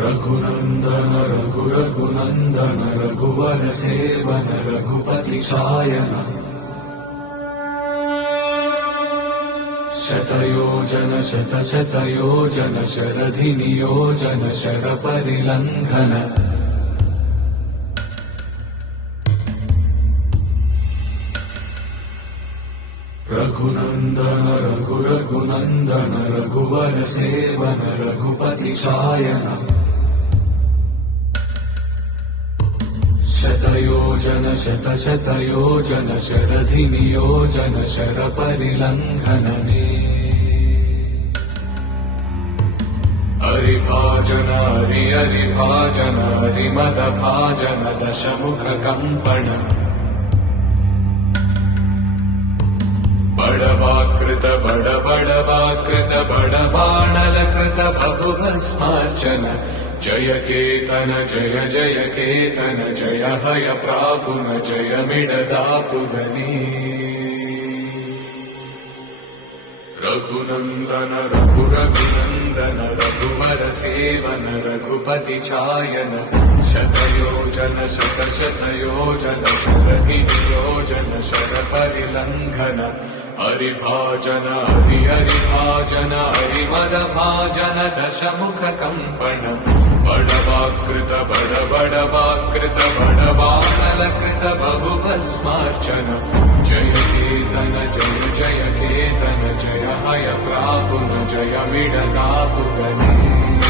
रघुनन्दन रघुरघुनन्दन रघुवर seven Raghupati चायन शतयोजन शतशतयोजन शरधिनियोजन शरपरिलङ्घन Raghunandan रघुरघुनन्दन रघुवर seven Raghupati चायन शतयोजन शतशतयोजन शरधिनियोजन शरपरिलङ्घनने हरिभाजन हरिभाजन हरिमदभाजन दशमुखकम्पण बड़वाकृत बड़वाकृत बड़बाणलकृत बहुभस्मार्चन जय केतन जय जय केतन जय हय प्रापुन जय मिडदापुगनी रघुनन्दन रघुरघुनन्दन रघुवर सेवन रघुपति चायन शतयोजन शतशतयोजन शरधिनियोजन शरपरिलङ्घन हरिभाजन हरिभाजन हरिमदभाजन दशमुखकम्पण बड़वाकृत बड़वाकृत बड़बाणलकृत बहुभस्मार्चन जय केतन जय जय केतन जय हय प्रापुन जय मिडदापुगने